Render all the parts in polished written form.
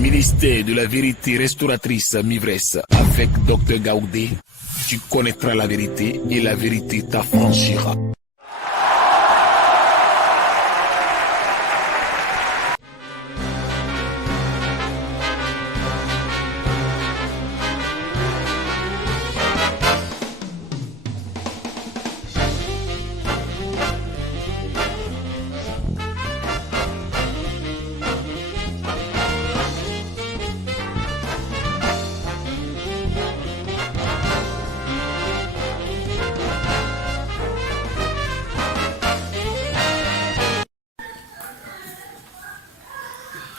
ministère de la vérité restauratrice Mivresse avec Dr Gaoudé, tu connaîtras la vérité et la vérité t'affranchira.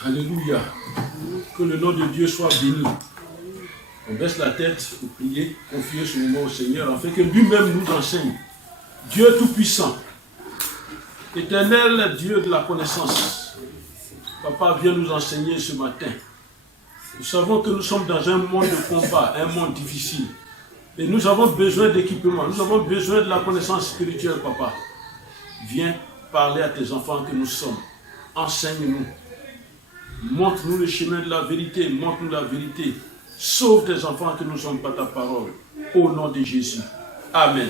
Alléluia. Que le nom de Dieu soit béni. On baisse la tête pour prier, confier ce moment au Seigneur, afin que lui-même nous enseigne. Dieu Tout-Puissant, éternel Dieu de la connaissance, Papa, viens nous enseigner ce matin. Nous savons que nous sommes dans un monde de combat, un monde difficile. Et nous avons besoin d'équipement, nous avons besoin de la connaissance spirituelle, Papa. Viens parler à tes enfants que nous sommes. Enseigne-nous. Montre-nous le chemin de la vérité, montre-nous la vérité. Sauve tes enfants que nous sommes par ta parole. Au nom de Jésus. Amen.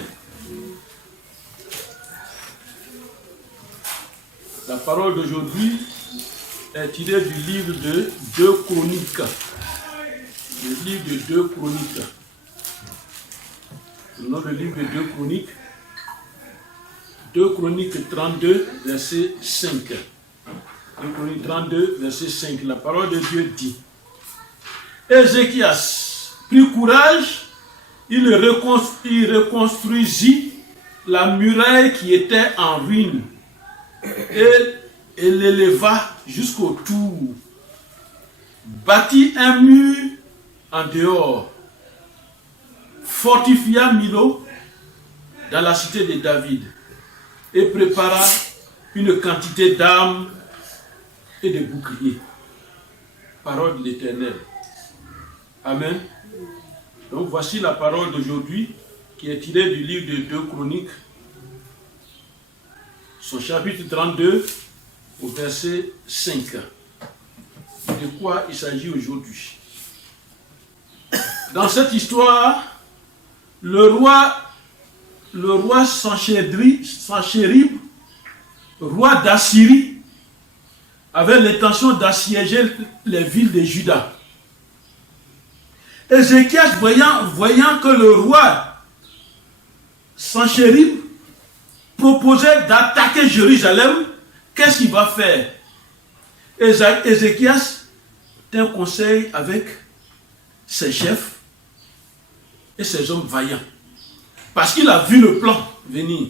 La parole d'aujourd'hui est tirée du livre de 2 Chroniques. Le livre de 2 Chroniques. Le nom du livre de 2 Chroniques. 2 Chroniques 32, verset 5. 2 Chroniques 32, verset 5. La parole de Dieu dit: Ézéchias prit courage, il reconstruisit la muraille qui était en ruine et l'éleva jusqu'au tour, bâtit un mur en dehors, fortifia Milo dans la cité de David et prépara une quantité d'armes et de boucliers. Parole de l'Éternel. Amen. Donc voici la parole d'aujourd'hui qui est tirée du livre de 2 Chroniques, son chapitre 32 au verset 5. De quoi il s'agit aujourd'hui? Dans cette histoire, le roi Sanchérib, roi d'Assyrie, avait l'intention d'assiéger les villes de Juda. Ézéchias, voyant que le roi Sanchérib proposait d'attaquer Jérusalem, qu'est-ce qu'il va faire? Ézéchias tint conseil avec ses chefs et ses hommes vaillants, parce qu'il a vu le plan venir.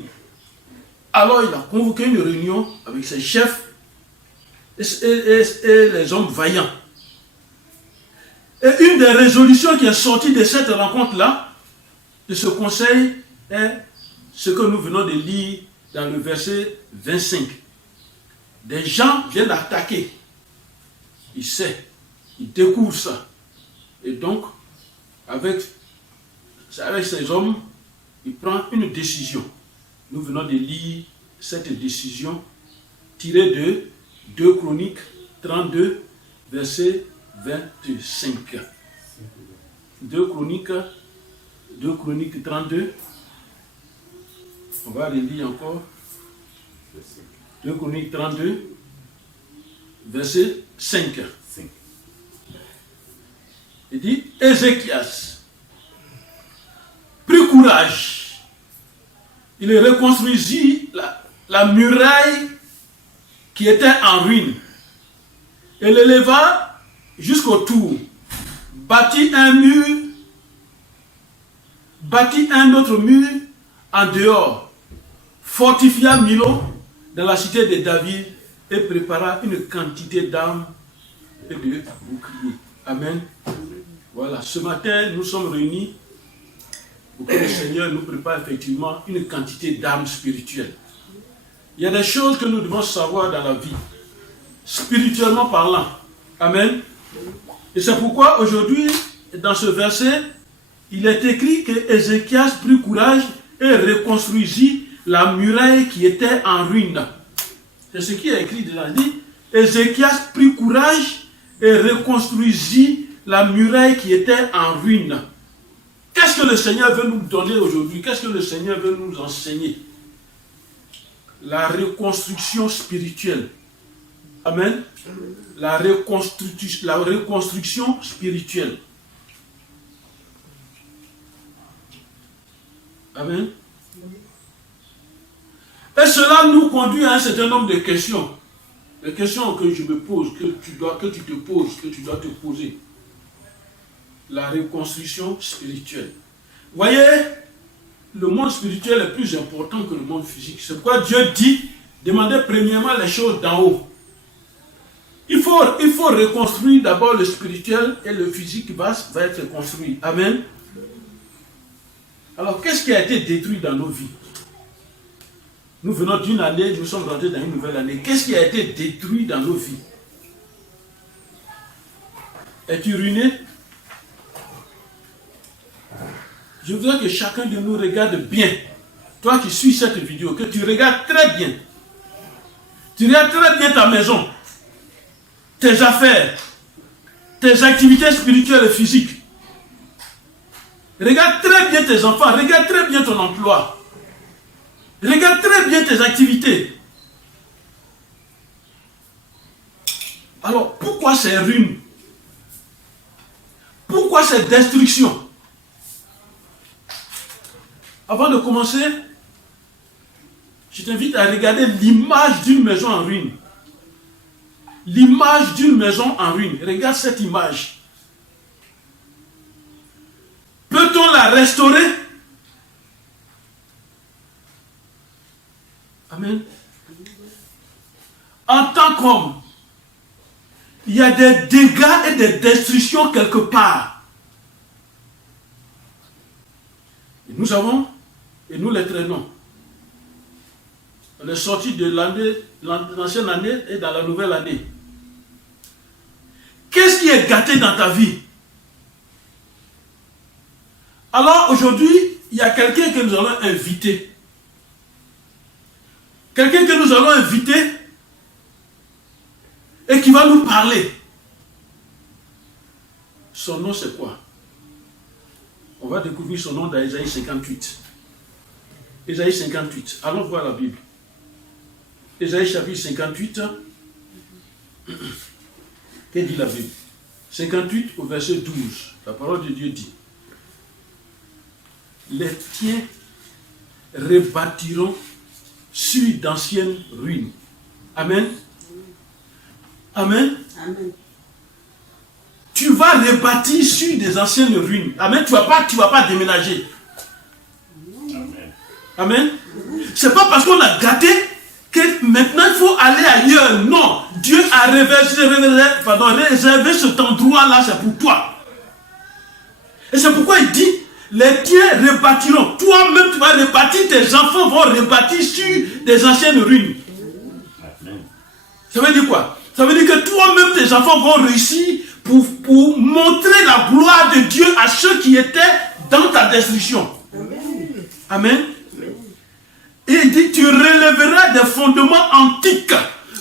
Alors il a convoqué une réunion avec ses chefs et les hommes vaillants. Et une des résolutions qui est sortie de cette rencontre-là, de ce conseil, est ce que nous venons de lire dans le verset 25. Des gens viennent attaquer. Il sait, il découvre ça. Et donc, avec ces hommes, il prend une décision. Nous venons de lire cette décision tirée de 2 Chroniques 32, verset 25. 2 Chroniques 32. On va le lire encore. 2 Chroniques 32, verset 5. Il dit: Ézéchias prit courage. Il reconstruisit la muraille qui était en ruine et l'éleva jusqu'au tour, bâtit un autre mur en dehors, fortifia Milo dans la cité de David et prépara une quantité d'armes et de boucliers. Amen. Voilà, ce matin nous sommes réunis pour que le Seigneur nous prépare effectivement une quantité d'armes spirituelles. Il y a des choses que nous devons savoir dans la vie, spirituellement parlant. Amen. Et c'est pourquoi aujourd'hui, dans ce verset, il est écrit que Ézéchias prit courage et reconstruisit la muraille qui était en ruine. C'est ce qui est écrit dedans. Il dit: Ézéchias prit courage et reconstruisit la muraille qui était en ruine. Qu'est-ce que le Seigneur veut nous donner aujourd'hui? Qu'est-ce que le Seigneur veut nous enseigner? La reconstruction spirituelle. Amen. La reconstruction spirituelle. Amen. Et cela nous conduit à un certain nombre de questions. Les questions que je me pose, que tu te poses, que tu dois te poser. La reconstruction spirituelle. Vous voyez, le monde spirituel est plus important que le monde physique. C'est pourquoi Dieu dit, demandez premièrement les choses d'en haut. Il faut reconstruire d'abord le spirituel et le physique va être construit. Amen. Alors, qu'est-ce qui a été détruit dans nos vies? Nous venons d'une année, nous sommes rentrés dans une nouvelle année. Qu'est-ce qui a été détruit dans nos vies? Es-tu ruiné? Je voudrais que chacun de nous regarde bien. Toi qui suis cette vidéo, que tu regardes très bien. Tu regardes très bien ta maison, tes affaires, tes activités spirituelles et physiques. Regarde très bien tes enfants, regarde très bien ton emploi. Regarde très bien tes activités. Alors, pourquoi ces ruines? Pourquoi cette destruction? Avant de commencer, je t'invite à regarder l'image d'une maison en ruine. L'image d'une maison en ruine. Regarde cette image. Peut-on la restaurer? Amen. En tant qu'homme, il y a des dégâts et des destructions quelque part. Et nous avons, et nous les traînons. On est sorti de l'ancienne année et dans la nouvelle année. Qu'est-ce qui est gâté dans ta vie? Alors aujourd'hui, il y a quelqu'un que nous allons inviter. Quelqu'un que nous allons inviter et qui va nous parler. Son nom c'est quoi? On va découvrir son nom dans Ésaïe 58. Ésaïe 58. Allons voir la Bible. Ésaïe chapitre 58. Qu'est-ce dit la Bible? 58 au verset 12. La parole de Dieu dit: les tiens rebâtiront sur d'anciennes ruines. Amen. Amen. Amen. Tu vas rebâtir sur des anciennes ruines. Amen. Tu vas pas déménager. Amen. Amen. C'est pas parce qu'on a gâté que maintenant il faut aller ailleurs. Non. Dieu a réservé cet endroit-là, c'est pour toi. Et c'est pourquoi il dit: les tiens rebâtiront. Toi-même, tu vas rebâtir, tes enfants vont rebâtir sur des anciennes ruines. Ça veut dire quoi? Ça veut dire que toi-même, tes enfants vont réussir pour montrer la gloire de Dieu à ceux qui étaient dans ta destruction. Amen. Amen. Et il dit: tu relèveras des fondements antiques,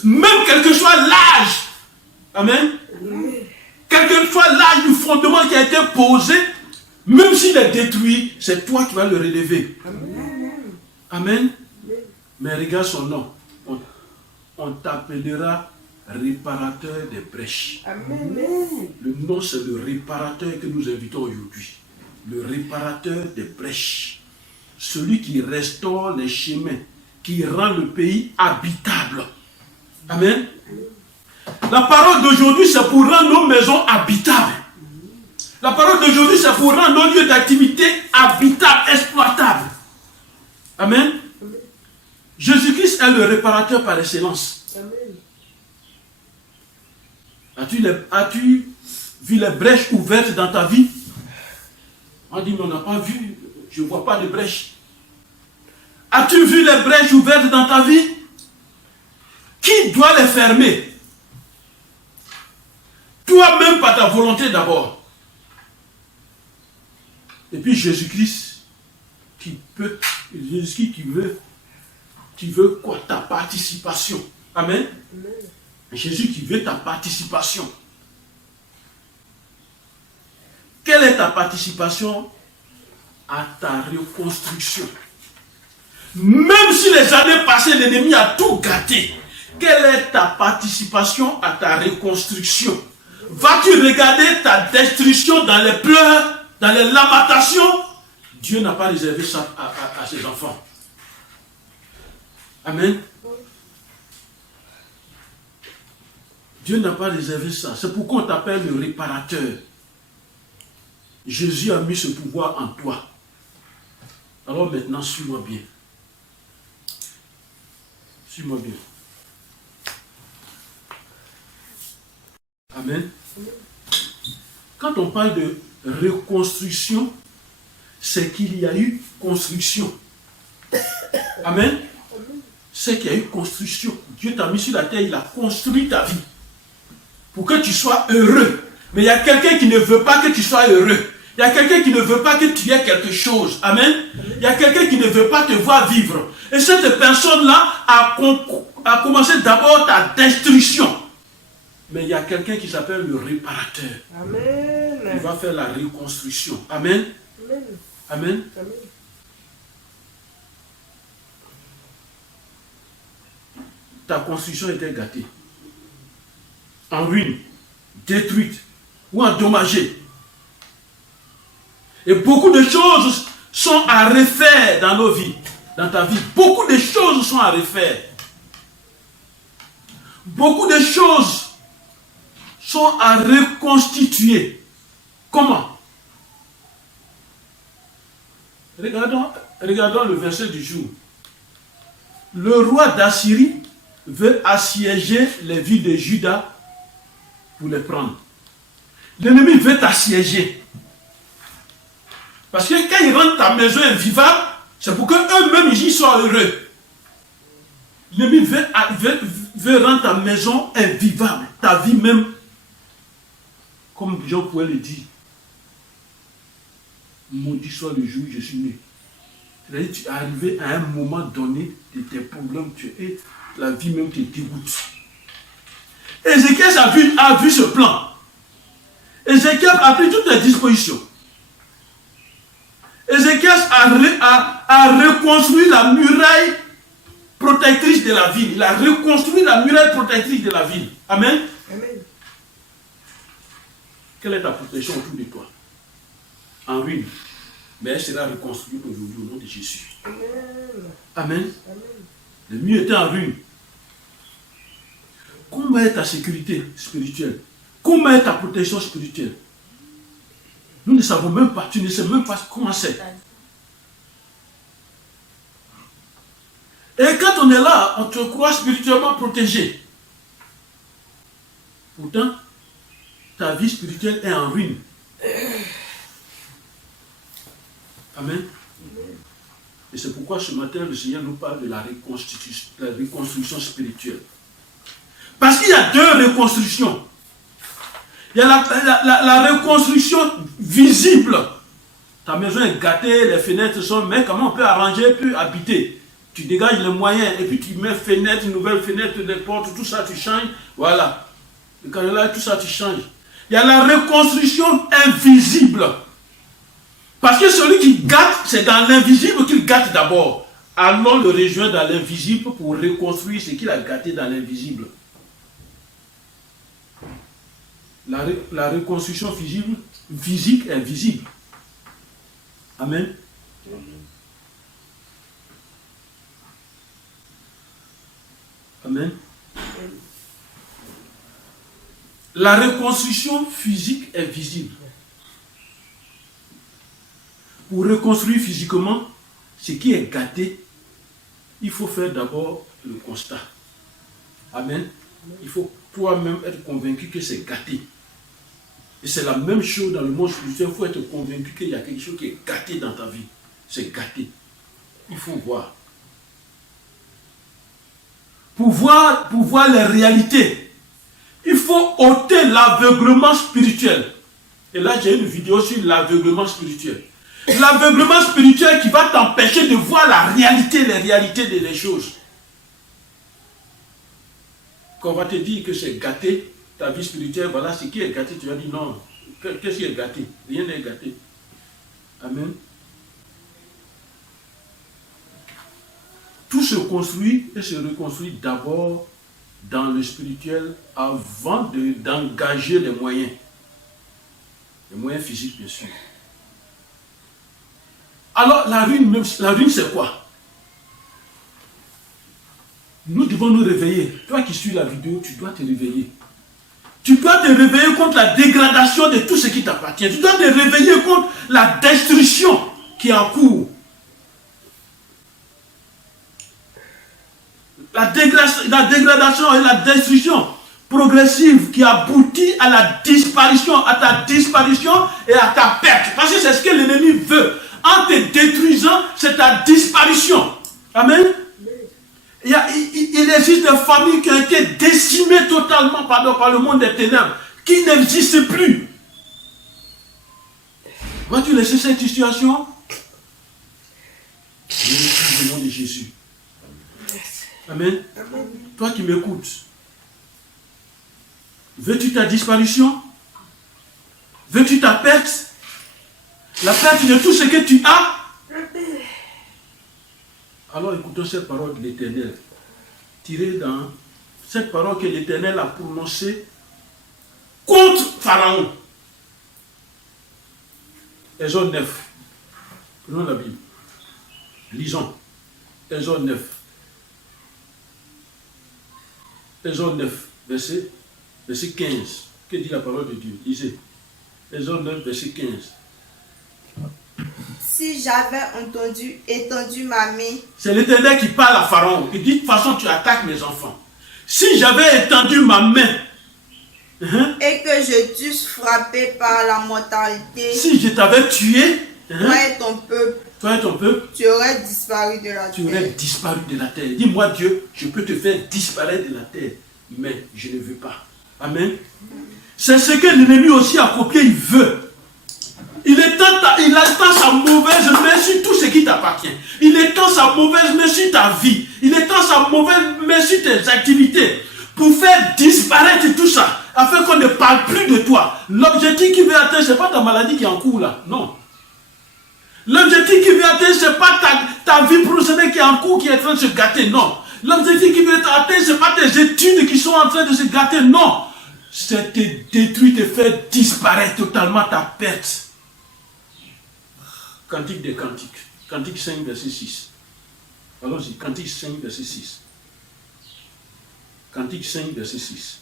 même quel que soit l'âge. Amen. Quel que soit l'âge du fondement qui a été posé, même s'il est détruit, c'est toi qui vas le relever. Amen. Amen. Mais regarde son nom. On t'appellera réparateur des brèches. Amen. Le nom, c'est le réparateur que nous invitons aujourd'hui. Le réparateur des brèches. Celui qui restaure les chemins, qui rend le pays habitable. Amen. La parole d'aujourd'hui, c'est pour rendre nos maisons habitables. La parole d'aujourd'hui, c'est pour rendre nos lieux d'activité habitables, exploitables. Amen. Jésus-Christ est le réparateur par excellence. Amen. As-tu vu les brèches ouvertes dans ta vie? On dit: mais on n'a pas vu, je ne vois pas de brèches. As-tu vu les brèches ouvertes dans ta vie? Qui doit les fermer? Toi-même par ta volonté d'abord. Et puis Jésus-Christ qui veut quoi? Ta participation. Amen. Jésus qui veut ta participation. quelle est ta participation à ta reconstruction? Même si les années passées, l'ennemi a tout gâté, quelle est ta participation à ta reconstruction? Vas-tu regarder ta destruction dans les pleurs, dans les lamentations? Dieu n'a pas réservé ça à ses enfants. Amen. Dieu n'a pas réservé ça. C'est pourquoi on t'appelle le réparateur. Jésus a mis ce pouvoir en toi. Alors maintenant, suis-moi bien. Suis-moi bien. Amen. Quand on parle de reconstruction, c'est qu'il y a eu construction. Amen. C'est qu'il y a eu construction. Dieu t'a mis sur la terre, il a construit ta vie. Pour que tu sois heureux. Mais il y a quelqu'un qui ne veut pas que tu sois heureux. Il y a quelqu'un qui ne veut pas que tu aies quelque chose. Amen. Il y a quelqu'un qui ne veut pas te voir vivre. Et cette personne-là a commencé d'abord ta destruction. Mais il y a quelqu'un qui s'appelle le réparateur. Amen. Il va faire la reconstruction. Amen. Amen. Amen. Amen. Ta construction était gâtée, en ruine, détruite ou endommagée. Et beaucoup de choses sont à refaire dans nos vies, dans ta vie. Beaucoup de choses sont à refaire. Beaucoup de choses sont à reconstituer. Comment? Regardons le verset du jour. Le roi d'Assyrie veut assiéger les villes de Juda pour les prendre. L'ennemi veut t'assiéger. Parce que quand il rend ta maison invivable, c'est pour qu'eux-mêmes ils y soient heureux. L'ennemi veut rendre ta maison invivable, ta vie même, comme Jean pourrait le dire. Maudit soit le jour où je suis né. C'est-à-dire tu es arrivé à un moment donné de tes problèmes, la vie même te dégoûte. Ézéchiel a vu ce plan. Ézéchiel a pris toutes les dispositions. Ézéchiel a reconstruit la muraille protectrice de la ville. Il a reconstruit la muraille protectrice de la ville. Amen. Amen. Quelle est ta protection autour de toi? En ruine. Mais elle sera reconstruite aujourd'hui au nom de Jésus. Amen. Amen. Amen. Le mieux était en ruine. Comment est ta sécurité spirituelle? Comment est ta protection spirituelle? Nous ne savons même pas, tu ne sais même pas comment c'est. Et quand on est là, on te croit spirituellement protégé. Pourtant, ta vie spirituelle est en ruine. Amen. Et c'est pourquoi ce matin, le Seigneur nous parle de la reconstruction spirituelle. Parce qu'il y a deux reconstructions. Il y a la reconstruction visible. Ta maison est gâtée, les fenêtres sont... Mais comment on peut arranger, puis habiter? Tu dégages les moyens, et puis tu mets fenêtres, nouvelles fenêtres, des portes, tout ça, tu changes. Voilà. Le canal, tout ça, tu changes. Il y a la reconstruction invisible. Parce que celui qui gâte, c'est dans l'invisible qu'il gâte d'abord. Allons le rejoindre dans l'invisible pour reconstruire ce qu'il a gâté dans l'invisible. La reconstruction physique est visible. Amen. Amen. La reconstruction physique est visible. Pour reconstruire physiquement ce qui est gâté, il faut faire d'abord le constat. Amen. Il faut toi-même être convaincu que c'est gâté. Et c'est la même chose dans le monde spirituel. Il faut être convaincu qu'il y a quelque chose qui est gâté dans ta vie. C'est gâté. Il faut voir. Pour voir les réalités, il faut ôter l'aveuglement spirituel. Et là, j'ai une vidéo sur l'aveuglement spirituel. L'aveuglement spirituel qui va t'empêcher de voir la réalité, les réalités des choses. Quand on va te dire que c'est gâté, ta vie spirituelle, voilà ce qui est gâté, tu vas dire non, Qu'est-ce qui est gâté? Rien n'est gâté. Amen. Tout se construit et se reconstruit d'abord dans le spirituel avant d'engager les moyens. Les moyens physiques, bien sûr. Alors, la ruine, c'est quoi? Nous devons nous réveiller. Toi qui suis la vidéo, tu dois te réveiller. Tu dois te réveiller contre la dégradation de tout ce qui t'appartient. Tu dois te réveiller contre la destruction qui est en cours. La dégradation et la destruction progressive qui aboutit à la disparition, à ta disparition et à ta perte. Parce que c'est ce que l'ennemi veut. En te détruisant, c'est ta disparition. Amen. Il existe des familles qui ont été décimées totalement par le monde des ténèbres, qui n'existent plus. Vas-tu laisser cette situation? Je suis au nom de Jésus. Amen. Amen. Toi qui m'écoutes, veux-tu ta disparition? Veux-tu ta perte? La perte de tout ce que tu as? Alors écoutons cette parole de l'Éternel, tirée dans cette parole que l'Éternel a prononcée contre Pharaon. Exode 9. Prenons la Bible. Lisons. Exode 9. Exode 9, verset 15. Que dit la parole de Dieu? Lisez. Exode 9, verset 15. Si j'avais étendu ma main. C'est l'Éternel qui parle à Pharaon. Il dit, de toute façon, tu attaques mes enfants. Si j'avais étendu ma main. Et que je t'eusse frappé par la mortalité. Si je t'avais tué. Toi et ton peuple. Tu aurais disparu de la terre. Tu aurais disparu de la terre. Dis-moi, Dieu, je peux te faire disparaître de la terre. Mais je ne veux pas. Amen. C'est ce que l'ennemi aussi a copié, il veut. Il étend sa mauvaise main sur tout ce qui t'appartient. Il étend sa mauvaise main sur ta vie. Il étend sa mauvaise main sur tes activités. Pour faire disparaître tout ça. Afin qu'on ne parle plus de toi. L'objectif qu'il veut atteindre, ce n'est pas ta maladie qui est en cours là. Non. L'objectif qu'il veut atteindre, ce n'est pas ta vie professionnelle qui est en cours, qui est en train de se gâter. Non. L'objectif qu'il veut atteindre, ce n'est pas tes études qui sont en train de se gâter. Non. C'est te détruire, te faire disparaître totalement ta perte. Cantique des Cantiques. Cantique 5, verset 6. Allons-y. Cantique 5, verset 6. Cantique 5, verset 6.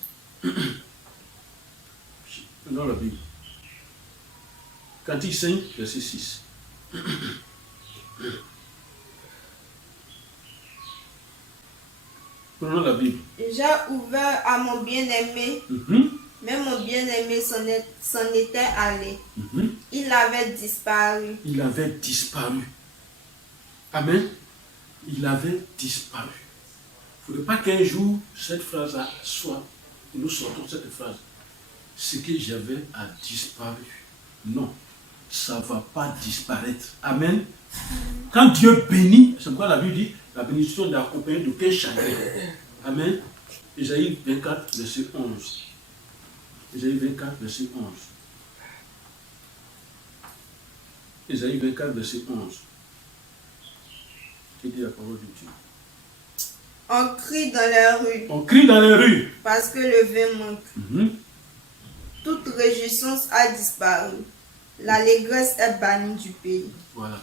Dans la Bible. Cantique 5, verset 6. Prenons la Bible. J'ai ouvert à mon bien-aimé. Mais mon bien-aimé s'en était allé. Il avait disparu. Il avait disparu. Amen. Il avait disparu. Il ne faudrait pas qu'un jour, cette phrase-là soit, nous sortons cette phrase. Ce que j'avais a disparu. Non, ça ne va pas disparaître. Amen. Quand Dieu bénit, c'est quoi la Bible dit? La bénédiction est accompagnée d'aucun chagrin. Amen. Ésaïe 24, verset 11. Ésaïe 24, verset 11. Ésaïe 24, verset 11. Que dit la parole de Dieu? On crie dans les rues. On crie dans les rues. Parce que le vin manque. Toute réjouissance a disparu. L'allégresse est bannie du pays. Voilà.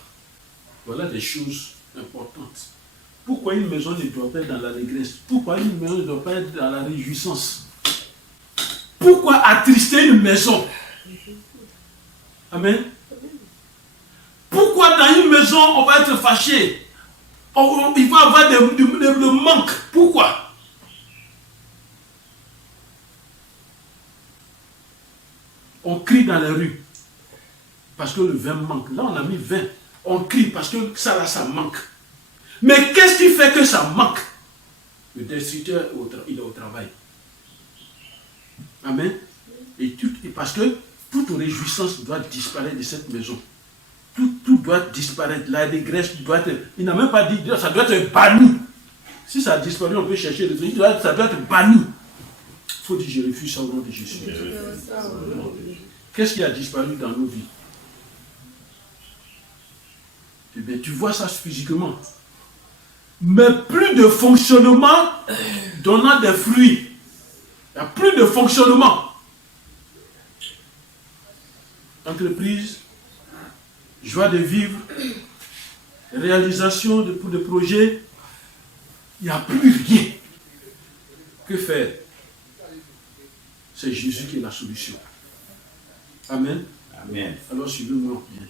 Voilà des choses importantes. Pourquoi une maison ne doit pas être dans l'allégresse? Pourquoi une maison ne doit pas être dans la réjouissance? Pourquoi attrister une maison? Amen. Pourquoi dans une maison on va être fâché? Il va y avoir le manque. Pourquoi? On crie dans les rues parce que le vin manque. Là, on a mis vin. On crie parce que ça manque. Mais qu'est-ce qui fait que ça manque? Le destructeur, il est au travail. Amen. Et parce que toute réjouissance doit disparaître de cette maison. Tout doit disparaître. L'allégresse doit être... Il n'a même pas dit, ça doit être banni. Si ça a disparu, on peut chercher les autres. Ça doit être banni. Il faut dire, je refuse ça au nom de Jésus. Qu'est-ce qui a disparu dans nos vies? Eh bien, tu vois ça physiquement. Mais plus de fonctionnement donnant des fruits. Il n'y a plus de fonctionnement. Entreprise, joie de vivre, réalisation de projets, il n'y a plus rien. Que faire? C'est Jésus qui est la solution. Amen. Amen. Alors suivez-moi bien.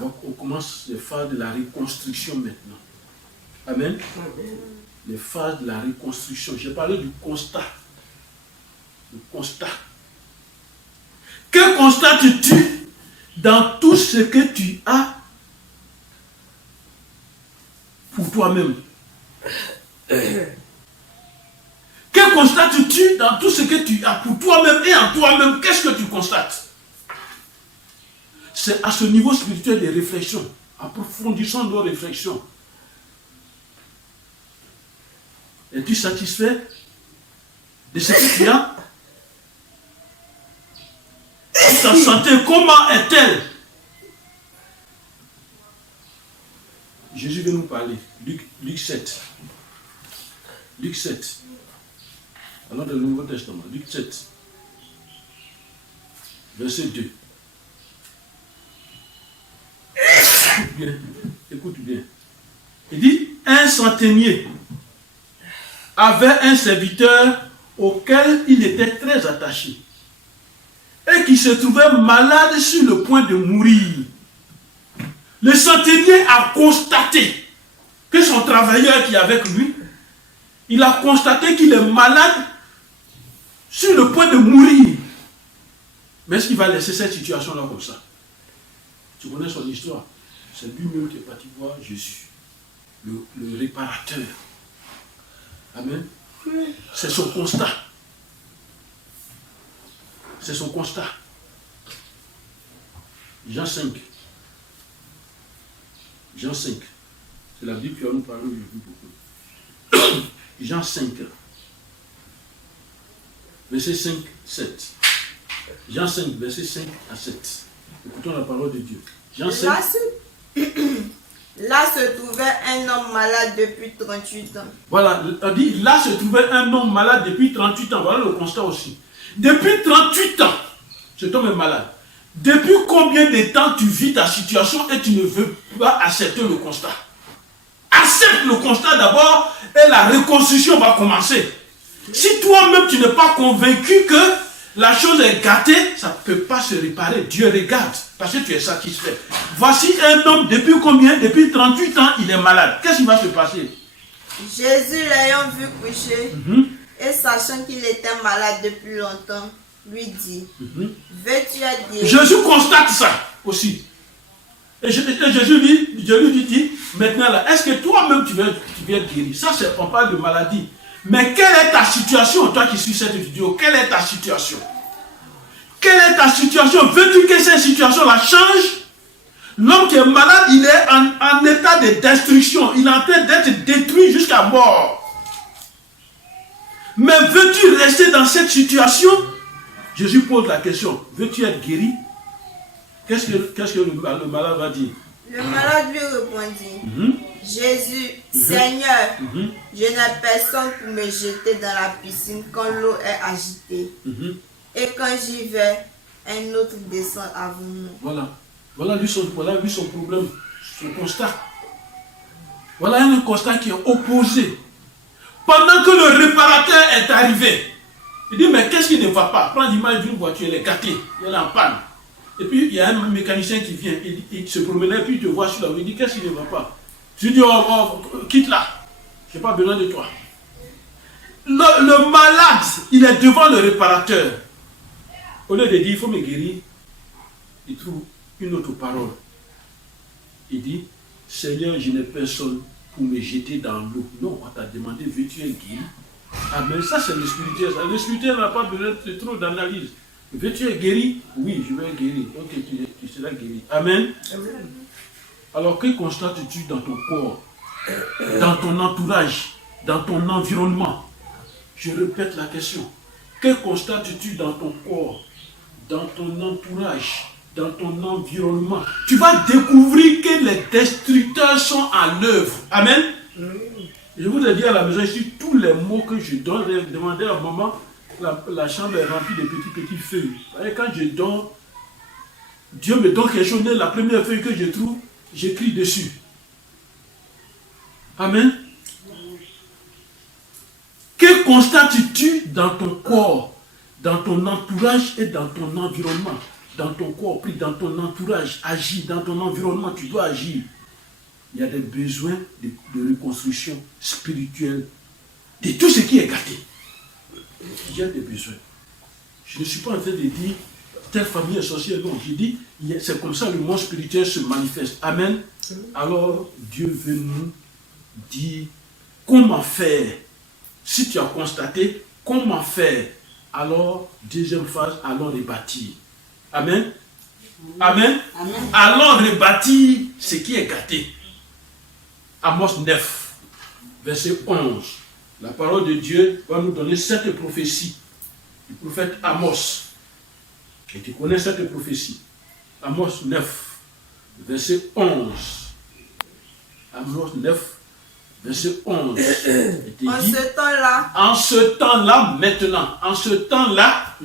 On commence les phases de la reconstruction maintenant. Amen. Les phases de la reconstruction. J'ai parlé du constat. Le constat. Que constates-tu dans tout ce que tu as pour toi-même? Que constates-tu dans tout ce que tu as pour toi-même et en toi-même? Qu'est-ce que tu constates? C'est à ce niveau spirituel de réflexion. Approfondissons nos réflexions. Es-tu satisfait de ce que tu as? Ta santé, comment est-elle? Jésus veut nous parler. Luc 7. Luc 7. Alors dans le Nouveau Testament. Luc 7. Verset 2. Écoute bien. Écoute bien. Il dit, un centenier avait un serviteur auquel il était très attaché et qui se trouvait malade sur le point de mourir. Le centenier a constaté que son travailleur qui est avec lui, il a constaté qu'il est malade sur le point de mourir. Mais est-ce qu'il va laisser cette situation-là comme ça? Tu connais son histoire. C'est lui-même qui est parti voir Jésus, le réparateur. Amen. C'est son constat. C'est son constat. Jean 5. Jean 5. C'est la Bible qui va nous parler beaucoup. Jean 5. Verset 5, 7. Jean 5, verset 5 à 7. Écoutons la parole de Dieu. Jean 5. Là se trouvait un homme malade depuis 38 ans. Voilà, on dit, là se trouvait un homme malade depuis 38 ans. Voilà le constat aussi. Depuis 38 ans, cet homme est malade. Depuis combien de temps tu vis ta situation et tu ne veux pas accepter le constat? Accepte le constat d'abord et la reconstruction va commencer. Si toi-même tu n'es pas convaincu que la chose est gâtée, ça ne peut pas se réparer. Dieu regarde parce que tu es satisfait. Voici un homme depuis combien? Depuis 38 ans, il est malade. Qu'est-ce qui va se passer? Jésus l'ayant vu coucher et sachant qu'il était malade depuis longtemps, lui dit, veux-tu être guéri? Jésus constate ça aussi. Et Jésus lui dit, maintenant là, est-ce que toi-même tu viens guérir? Ça, on parle de maladie. Mais quelle est ta situation, toi qui suis cette vidéo? Quelle est ta situation? Quelle est ta situation? Veux-tu que cette situation-là change? L'homme qui est malade, il est en état de destruction. Il est en train d'être détruit jusqu'à mort. Mais veux-tu rester dans cette situation? Jésus pose la question. Veux-tu être guéri? Qu'est-ce que le malade va dire? Le malade lui répondit, Jésus, Seigneur, je n'ai personne pour me jeter dans la piscine quand l'eau est agitée. Et quand j'y vais, un autre descend avant moi. Voilà lui son problème, son constat. Voilà un constat qui est opposé. Pendant que le réparateur est arrivé, il dit, mais qu'est-ce qui ne va pas? Prends l'image d'une voiture, elle est gâtée, elle est en panne. Et puis il y a un mécanicien qui vient, il se promenait, puis il te voit sur la route, il dit, qu'est-ce qui ne va pas? Tu dis, quitte là, je n'ai pas besoin de toi. Le malade, il est devant le réparateur. Au lieu de dire, il faut me guérir, il trouve une autre parole. Il dit, Seigneur, je n'ai personne pour me jeter dans l'eau. Non, on t'a demandé, veux-tu être guéri? Ah, mais ça, c'est le spirituel. Le spirituel n'a pas besoin de trop d'analyse. Veux-tu être guéri? Oui, je vais être guéri. Ok, tu seras guéri. Amen. Amen. Alors, que constates-tu dans ton corps, dans ton entourage, dans ton environnement? Je répète la question. Que constates-tu dans ton corps, dans ton entourage, dans ton environnement? Tu vas découvrir que les destructeurs sont à l'œuvre. Amen. Je vous ai dit à la maison ici, tous les mots que je donne, demandez à maman, la chambre est remplie de petites feuilles. Et quand je dors, Dieu me donne quelque chose, la première feuille que je trouve, j'écris dessus. Amen. Que constates-tu dans ton corps, dans ton entourage et dans ton environnement? Dans ton corps, puis dans ton entourage, agis, dans ton environnement, tu dois agir. Il y a des besoins de reconstruction spirituelle, de tout ce qui est gâté. Il y a des besoins. Je ne suis pas en train de dire telle famille est sorcière, non. Je dis, c'est comme ça le monde spirituel se manifeste. Amen. Alors, Dieu veut nous dire comment faire. Si tu as constaté, comment faire? Alors, deuxième phase, allons rebâtir. Amen. Amen. Amen. Allons rebâtir ce qui est gâté. Amos 9, verset 11. La parole de Dieu va nous donner cette prophétie du prophète Amos. Et tu connais cette prophétie. Amos 9, verset 11. Amos 9, verset 11. En ce temps-là, maintenant, en ce temps-là,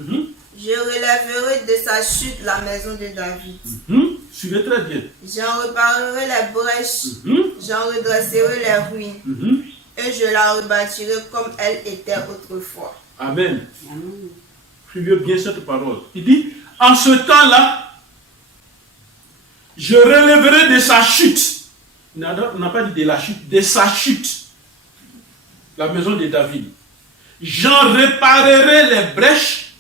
je relèverai de sa chute la maison de David. Suivez très bien. J'en réparerai les brèches, j'en redresserai les ruines, et je la rebâtirai comme elle était autrefois. Amen. Suivez bien cette parole. Il dit, en ce temps-là, je relèverai de sa chute. On n'a pas dit de la chute, de sa chute. La maison de David. J'en réparerai les brèches,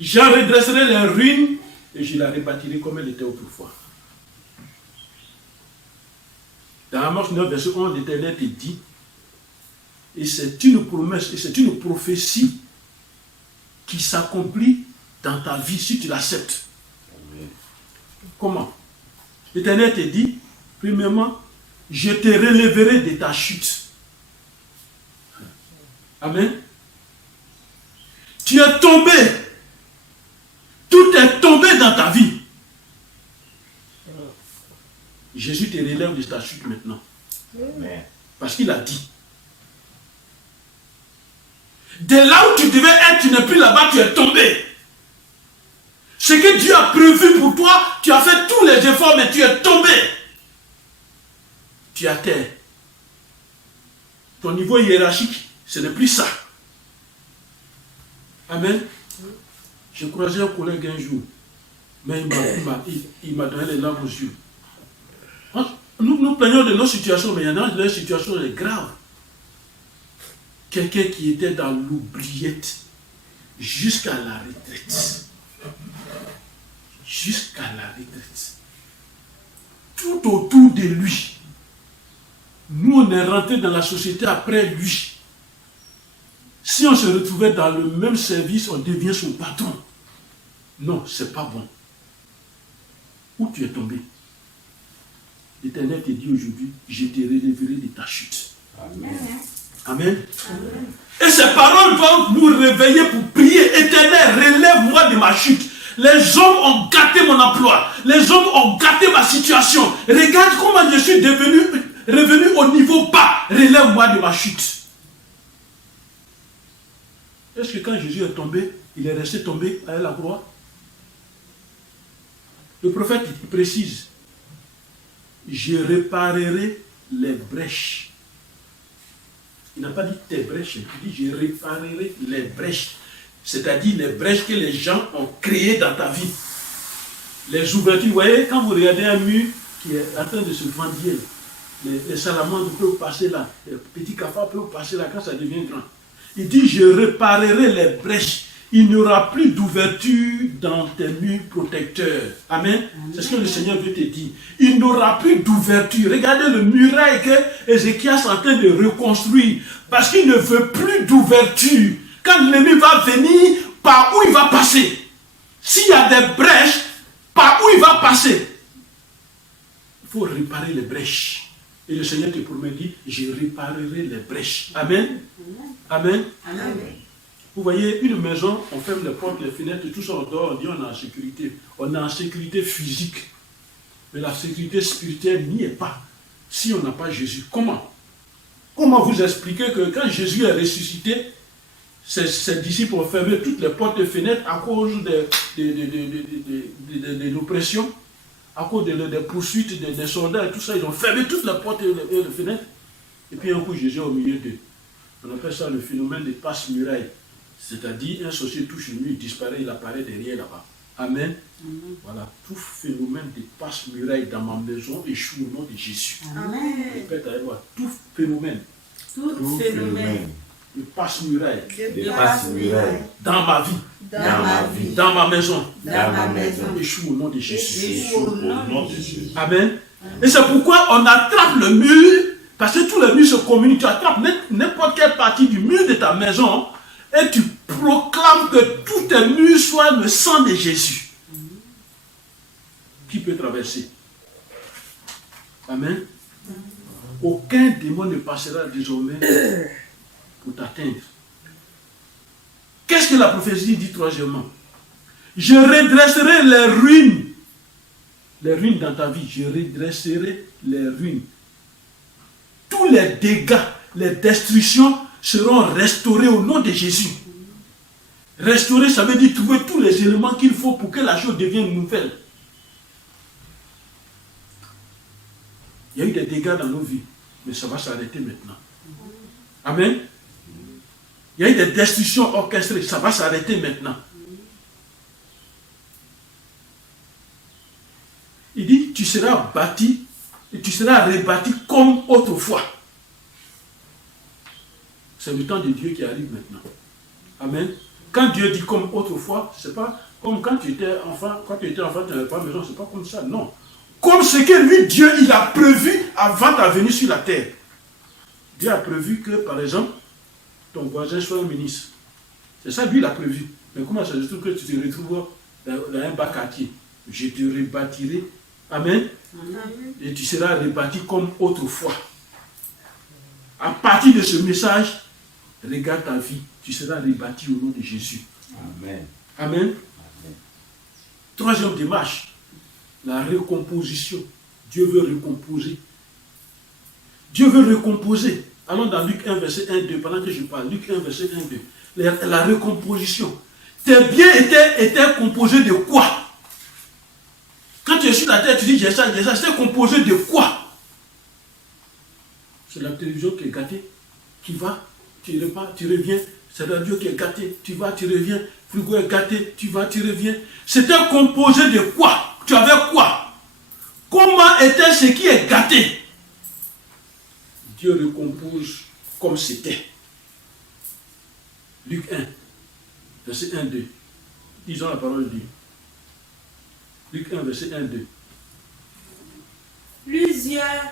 j'en redresserai les ruines, et je la rebâtirai comme elle était autrefois. Dans Amos 9, verset 11, l'Éternel te dit, et c'est une promesse, et c'est une prophétie qui s'accomplit dans ta vie si tu l'acceptes. Comment? L'Éternel te dit, premièrement, je te relèverai de ta chute. Amen. Tu es tombé. Tout est tombé dans ta vie. Jésus te relève de ta chute maintenant. Parce qu'il a dit. De là où tu devais être, tu n'es plus là-bas, tu es tombé. Ce que Dieu a prévu pour toi, tu as fait tous les efforts, mais tu es tombé. Tu es à terre. Ton niveau hiérarchique, ce n'est plus ça. Amen. J'ai croisé un collègue un jour, mais il m'a donné les larmes aux yeux. Nous plaignons de nos situations, mais il y en a des situations graves. Quelqu'un qui était dans l'oubliette jusqu'à la retraite. Jusqu'à la retraite. Tout autour de lui. Nous, on est rentré dans la société après lui. Si on se retrouvait dans le même service, on devient son patron. Non, c'est pas bon. Où tu es tombé? L'Éternel te dit aujourd'hui, je te relèverai de ta chute. Amen. Amen. Amen. Et ces paroles vont nous réveiller pour prier. Éternel, relève-moi de ma chute. Les hommes ont gâté mon emploi. Les hommes ont gâté ma situation. Regarde comment je suis revenu au niveau bas. Relève-moi de ma chute. Est-ce que quand Jésus est tombé, il est resté tombé à la croix? Le prophète il précise, je réparerai les brèches. Il n'a pas dit tes brèches, il dit je réparerai les brèches. C'est-à-dire les brèches que les gens ont créées dans ta vie. Les ouvertures, vous voyez, quand vous regardez un mur qui est en train de se fendir, les salamandres peuvent passer là, les petits cafards peuvent passer là quand ça devient grand. Il dit, je réparerai les brèches. Il n'y aura plus d'ouverture dans tes murs protecteurs. Amen. C'est ce que le Seigneur veut te dire. Il n'y aura plus d'ouverture. Regardez le muraille que Ézéchias est en train de reconstruire. Parce qu'il ne veut plus d'ouverture. Quand l'ennemi va venir, par où il va passer? S'il y a des brèches, par où il va passer? Il faut réparer les brèches. Et le Seigneur te promet, dit, je réparerai les brèches. Amen. Amen. Amen. Vous voyez, une maison, on ferme les portes, les fenêtres, tout ça, on dort, on dit on est en sécurité. On est en sécurité physique. Mais la sécurité spirituelle n'y est pas. Si on n'a pas Jésus, comment? Comment vous expliquer que quand Jésus est ressuscité, ses disciples ont fermé toutes les portes et fenêtres à cause de l'oppression, à cause des poursuites des soldats et tout ça, ils ont fermé toutes les portes et les fenêtres. Et puis un coup, Jésus est au milieu d'eux. On appelle ça le phénomène de passe-muraille. C'est-à-dire, un sorcier touche le mur, il disparaît, il apparaît derrière là-bas. Amen. Voilà, tout phénomène de passe-muraille dans ma maison échoue au nom de Jésus. Amen. Répète avec moi, tout phénomène Tout phénomène de passe-muraille de passe-muraille dans ma vie, dans ma vie, dans ma maison, dans ma maison, échoue au nom de Jésus. échoue au nom de Jésus. Amen. Et c'est pourquoi on attrape le mur, parce que tous les murs se communiquent. Tu attrapes n'importe quelle partie du mur de ta maison et tu proclames que tous tes murs soient le sang de Jésus. Qui peut traverser? Amen. Aucun démon ne passera désormais pour t'atteindre. Qu'est-ce que la prophétie dit troisièmement? Je redresserai les ruines dans ta vie. Je redresserai les ruines. Tous les dégâts, les destructions seront restaurés au nom de Jésus. Restaurer, ça veut dire trouver tous les éléments qu'il faut pour que la chose devienne nouvelle. Il y a eu des dégâts dans nos vies, mais ça va s'arrêter maintenant. Amen. Il y a eu des destructions orchestrées, ça va s'arrêter maintenant. Il dit, tu seras bâti et tu seras rebâti comme autrefois. C'est le temps de Dieu qui arrive maintenant. Amen. Quand Dieu dit comme autrefois, c'est pas comme quand tu étais enfant. Quand tu étais enfant, tu n'avais pas besoin, c'est pas comme ça, non. Comme ce que lui, Dieu, il a prévu avant ta venue sur la terre. Dieu a prévu que, par exemple, ton voisin soit un ministre. C'est ça, lui, il a prévu. Mais comment ça se trouve que tu te retrouves dans un bas quartier? Je te rebâtirai. Amen. Et tu seras rebâti comme autrefois. À partir de ce message, regarde ta vie. Tu seras rebâti au nom de Jésus. Amen. Amen. Amen. Troisième démarche. La recomposition. Dieu veut recomposer. Dieu veut recomposer. Allons dans Luc 1, verset 1, 2. Pendant que je parle, Luc 1, verset 1, 2. La recomposition. Tes biens étaient composés de quoi? Quand tu es sur la terre, tu dis j'ai ça. C'était composé de quoi? C'est la télévision qui est gâtée. Qui va, tu repars, tu reviens. C'est la radio qui est gâtée. Tu vas, tu reviens. Frigo est gâté. Tu vas, tu reviens. C'était composé de quoi? Tu avais quoi? Comment était ce qui est gâté? Dieu recompose comme c'était. Luc 1, verset 1, 2. Disons la parole de Dieu. Luc 1, verset 1, 2. Plusieurs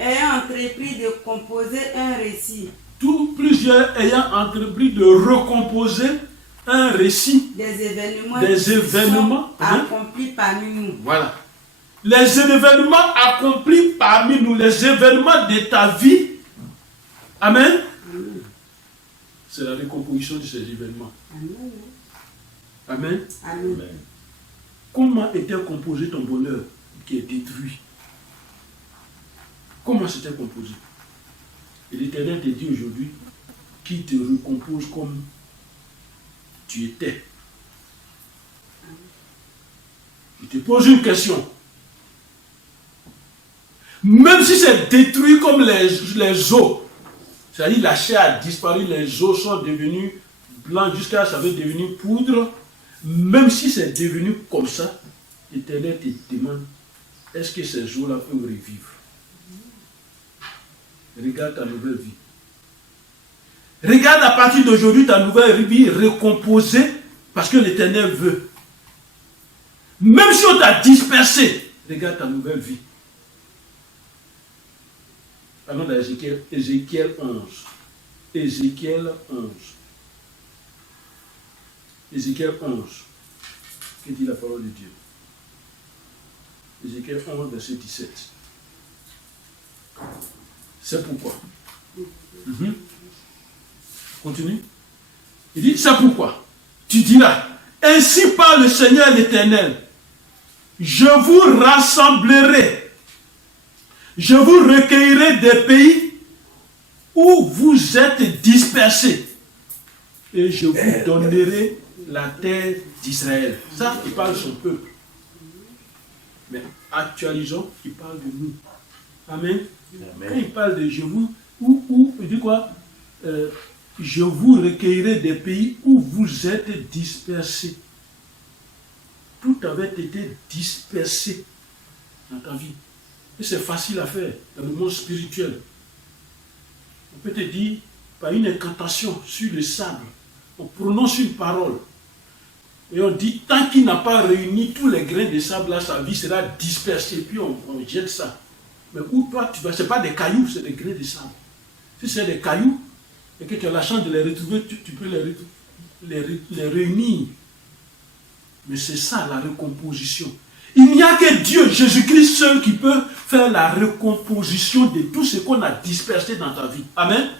ayant entrepris de composer un récit. Plusieurs ayant entrepris de recomposer un récit Des événements accomplis parmi nous. Voilà. Les événements accomplis parmi nous, les événements de ta vie. Amen. C'est la recomposition de ces événements. Amen. Amen. Comment était composé ton bonheur qui est détruit? Comment c'était composé? Et l'Éternel te dit aujourd'hui qu'il te recompose comme tu étais. Je te pose une question. Même si c'est détruit comme les os, c'est-à-dire la chair a disparu, les os sont devenus blancs jusqu'à ça veut devenir poudre, même si c'est devenu comme ça, l'Éternel te demande, est-ce que ces os-là peuvent revivre? Regarde ta nouvelle vie. Regarde à partir d'aujourd'hui ta nouvelle vie recomposée parce que l'Éternel veut. Même si on t'a dispersé, regarde ta nouvelle vie. Allons dans Ézéchiel 11. Ézéchiel 11. Ézéchiel 11. Que dit la parole de Dieu? Ézéchiel 11, verset 17. C'est pourquoi. Continue. Il dit, c'est pourquoi tu diras, ainsi parle le Seigneur l'Éternel, je vous rassemblerai, je vous recueillerai des pays où vous êtes dispersés, et je vous donnerai la terre d'Israël. Ça, il parle de son peuple. Mais actualisons, il parle de nous. Amen. Quand il parle de je vous, il dit quoi? Je vous recueillerai des pays où vous êtes dispersés. Tout avait été dispersé dans ta vie. Et c'est facile à faire dans le monde spirituel. On peut te dire, par une incantation sur le sable, on prononce une parole. Et on dit, tant qu'il n'a pas réuni tous les grains de sable, là, sa vie sera dispersée. Puis on jette ça. Mais où toi, tu vas, ce n'est pas des cailloux, c'est des grains de sable. Si c'est des cailloux, et que tu as la chance de les retrouver, tu peux les réunir. Mais c'est ça la recomposition. Il n'y a que Dieu, Jésus-Christ seul, qui peut faire la recomposition de tout ce qu'on a dispersé dans ta vie. Amen.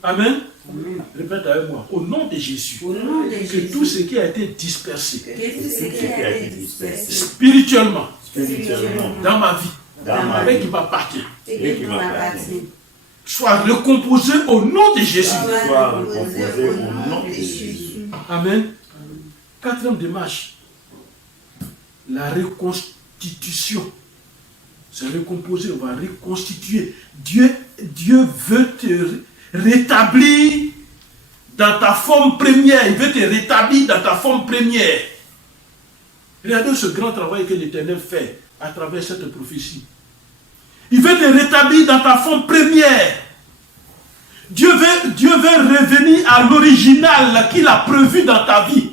Amen. Amen. Répète avec moi. Au nom de Jésus. Au nom de que Jésus. tout ce qui a été dispersé. Que tout ce qui a été dispersé. Spirituellement. Dans ma vie. Avec qui m'appartient. et qui m'appartient. Soit recomposé au nom de Jésus. Soit recomposé au nom de Jésus. Amen. Quatrième démarche. La reconstitution. C'est recomposer, on va reconstituer. Dieu veut te rétablir dans ta forme première. Il veut te rétablir dans ta forme première. Regardez ce grand travail que l'Éternel fait à travers cette prophétie. Il veut te rétablir dans ta forme première. Dieu veut revenir à l'original qu'il a prévu dans ta vie.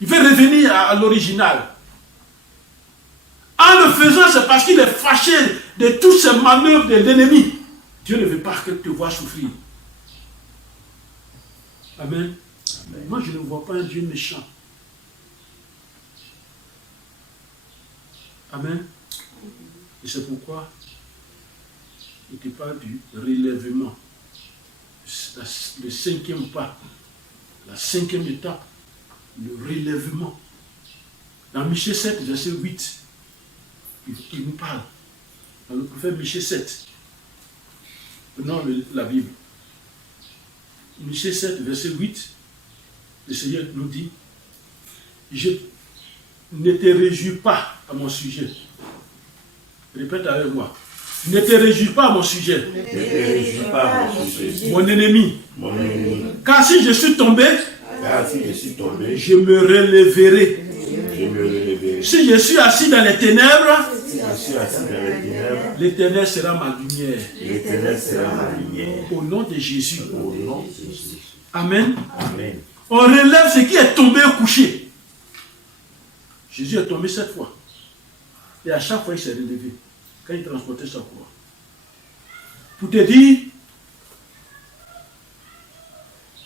Il veut revenir à l'original. En le faisant, c'est parce qu'il est fâché de toutes ces manœuvres de l'ennemi. Dieu ne veut pas que tu vois souffrir. Amen. Amen. Moi, je ne vois pas un Dieu méchant. Amen. Et c'est pourquoi il te parle du relèvement. Le cinquième pas, la cinquième étape, le relèvement. Dans Michée 7, verset 8, il nous parle. Dans le prophète Michée 7, prenons la Bible. Michée 7, verset 8, le Seigneur nous dit, je ne te réjouis pas à mon sujet. Répète avec moi. Ne te réjouis pas à mon sujet. Ne te réjouis pas à mon sujet. Mon ennemi. Mon ennemi. Car si je suis tombé, je me relèverai. Je me relèverai. Si je suis assis dans les ténèbres, l'Éternel sera ma lumière. L'Éternel sera ma lumière. Au nom de Jésus. Au nom de Jésus. Amen. Amen. On relève ce qui est tombé et couché. Jésus est tombé 7 fois. Et à chaque fois, il s'est relevé. Quand il transportait sa croix. Pour te dire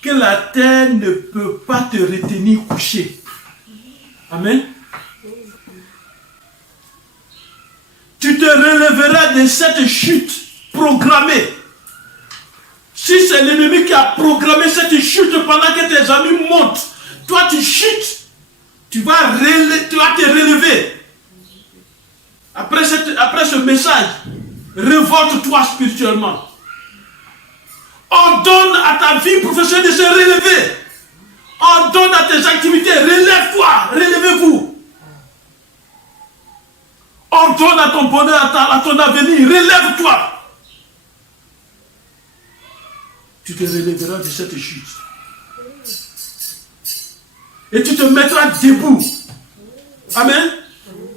que la terre ne peut pas te retenir couché. Amen. Tu te relèveras de cette chute programmée. Si c'est l'ennemi qui a programmé cette chute pendant que tes amis montent, toi tu chutes, tu vas te relever. Après ce message, révolte-toi spirituellement. Ordonne à ta vie professionnelle de se relever. Ordonne à tes activités, relève-toi, relevez-vous. Ordonne à ton bonheur, à ton avenir, relève-toi. Tu te relèveras de cette chute. Et tu te mettras debout. Amen.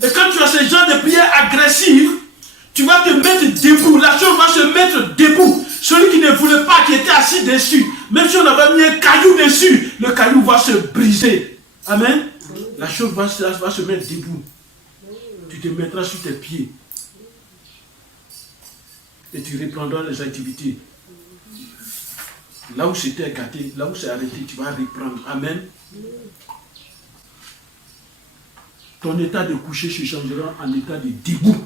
Et quand tu as ce genre de prière agressive, tu vas te mettre debout. La chose va se mettre debout. Celui qui ne voulait pas, qui était assis dessus, même si on avait mis un caillou dessus, le caillou va se briser. Amen. La chose va se mettre debout. Tu te mettras sur tes pieds. Et tu reprendras les activités. Là où c'était gâté, là où c'est arrêté, tu vas reprendre. Amen. Ton état de coucher se changera en état de debout.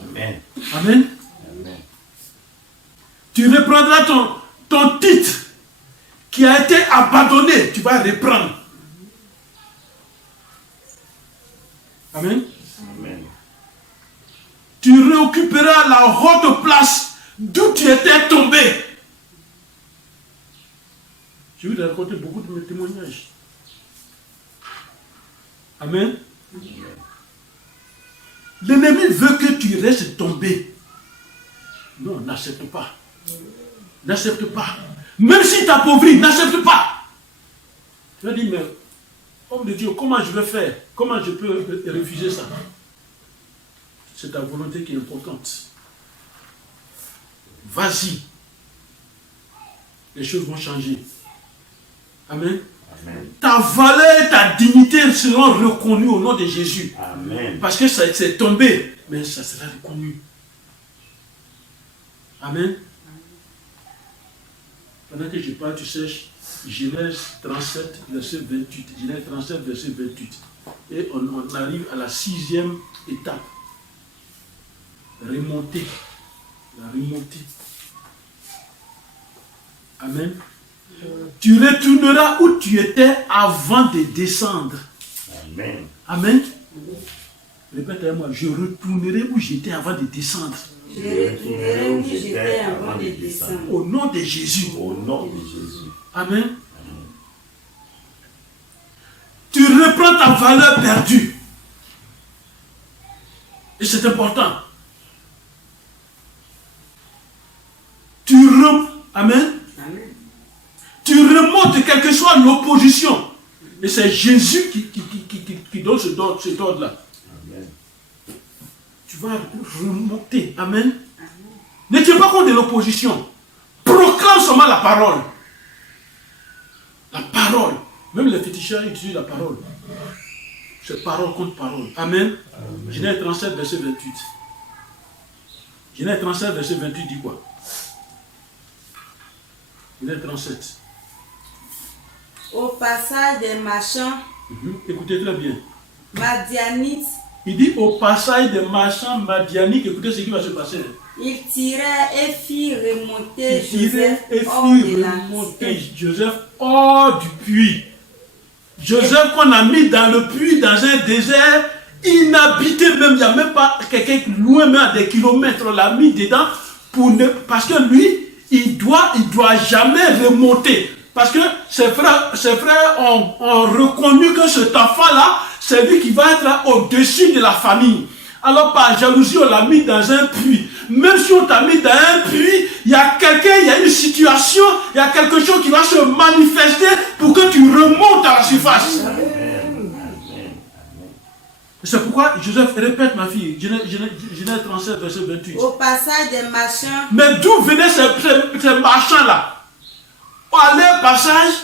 Amen. Amen. Amen. Tu reprendras ton titre qui qui a été abandonné, tu vas reprendre. Amen. Amen. Tu récupéreras la haute place d'où tu étais tombé. Je vais te raconter beaucoup de mes témoignages. Amen. L'ennemi veut que tu restes tombé. Non, n'accepte pas. N'accepte pas. Même si tu appauvris, n'accepte pas. Tu vas dire, mais homme de Dieu, comment je vais faire? Comment je peux refuser ça? C'est ta volonté qui est importante. Vas-y. Les choses vont changer. Amen. Amen. Ta valeur et ta dignité seront reconnues au nom de Jésus. Amen. Parce que ça c'est tombé, mais ça sera reconnu. Amen. Pendant que je parle, tu cherches Genèse 37, verset 28. Genèse 37, verset 28. Et on arrive à la 6e étape. Remonter. La remontée. Amen. Tu retourneras où tu étais avant de descendre. Amen. Amen. Répète avec moi, je retournerai où j'étais avant de descendre. Je retournerai où j'étais avant de descendre. Au nom de Jésus. Au nom de Jésus. Amen. Tu reprends ta valeur perdue. Et c'est important. Amen. Amen. Tu remontes quelle que soit l'opposition. Et c'est Jésus qui donne cet ordre-là. Amen. Tu vas remonter. Amen. Ne tiens pas compte de l'opposition. Proclame seulement la parole. La parole. Même les féticheurs utilisent la parole. C'est parole contre parole. Amen. Genèse 37, verset 28. Genèse 37, verset 28 dit quoi? Genèse 37. Au passage des marchands Écoutez très bien. madianites, Il dit au passage des marchands madianiques, écoutez ce qui va se passer. il tirait et fit remonter Il tirait Joseph et hors fit de la remonter cité. Joseph hors du puits. Joseph qu'on a mis dans le puits, dans un désert inhabité même, il n'y a même pas quelqu'un loin, même à des kilomètres, on l'a mis dedans parce que lui, il doit jamais remonter. Parce que ses frères ont reconnu que cet enfant-là, c'est lui qui va être au-dessus de la famille. Alors par jalousie, on l'a mis dans un puits. Même si on t'a mis dans un puits, il y a quelqu'un, il y a une situation, il y a quelque chose qui va se manifester pour que tu remontes à la surface. C'est pourquoi Joseph, répète ma fille, Genèse 37, verset 28. Au passage des marchands, Mais d'où venaient ces marchands-là? À leur passage,